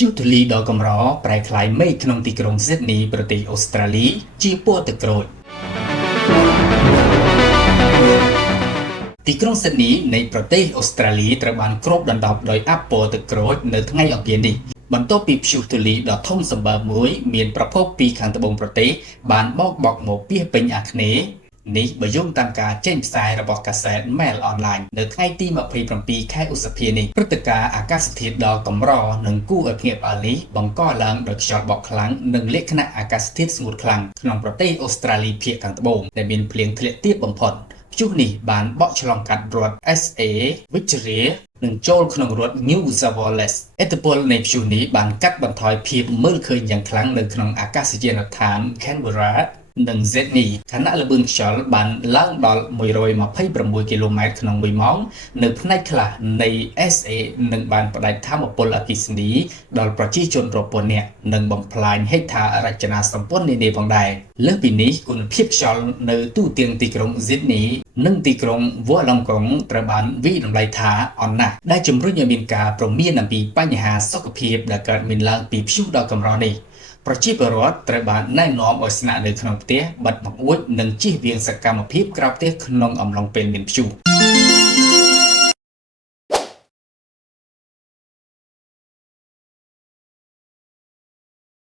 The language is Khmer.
ព្យុះធូលីដ៏កម្រប្រែក្លាយមេឃក្នុងទីក្រុងស៊ីដនីប្រទេសអូស្ត្រាលីជាពណ៌ទឹកក្រូចទីក្រុងស៊ីដនីនៃប្រទេសអូស្ត្រាលីត្រូវបានគ្របដណ្ដប់ដោយអពណ៌ទឹកក្រូចនៅថ្ងៃអង្គារនេះបន្ទាប់ពីព្យុះធូលីដ៏ធំសម្បើមមួយមានប្រភពពីខាងត្បូងប្រទេសបានបោកបក់មកពាសពេញអាគ្នេយ៍នេះបើយោងតាមការចេញផ្សាយរបស់កាសែត Mail Online នៅថ្ងៃទី27ខែឧសភានេះព្រឹត្តិការណ៍អាកាសធាតុដ៏កម្រនិងគួរឲ្យភ្ញាក់ផ្អើលនេះបង្កឡើងដោយខ្យល់បក់ខ្លាំងនិងលក្ខណៈអាកាសធាតុស្ងួតខ្លាំងក្នុងប្រទេសអូស្ត្រាលីភាគខាងត្បូងដែលមានភ្លៀងធ្លាក់ទាបបំផុតព្យុះនេះបានបក់ឆ្លងកាត់រដ្ឋ SA Victoria និងចូលក្នុងរដ្ឋ New South Wales ឥទ្ធិពលនៃព្យុះនេះបានកាត់បន្ថយភាពមើលឃើញយ៉ាងខ្លាំងនៅក្នុងអាកាសយានដ្ឋាន Canberra និង Sydney ខណៈល្បឿនខ្យល់បានឡើងដល់126គីឡូម៉ែត្រក្នុង1ម៉ោងនៅផ្នែកខ្លះនៃ SA នឹងបានផ្ដាច់ថាមពលអគ្គិសនីដល់ប្រជាជនរាប់ពាន់នាក់និងបំផ្លាញហេដ្ឋារចនាសម្ព័ន្ធនានាផងដែរលើសពីនេះគុណភាពខ្យល់នៅទូទាំងទីក្រុង Sydney និងទីក្រុង Wollongong ត្រូវបានវិតម្លៃថាអន់ណាស់ដែលជំរុញឲ្យមានការព្រមានអំពីបញ្ហាសុខភាពដែលកើតមានឡើងពីព្យុះដ៏កម្រនេះប្រជាពលរដ្ឋត្រូវបានណែនាំឲ្យស្នាក់នៅក្នុងផ្ទះបិទបង្អួចនិងជៀសវាងសកម្មភាពក្រៅផ្ទះក្នុងអំឡុងពេលមានព្យុះ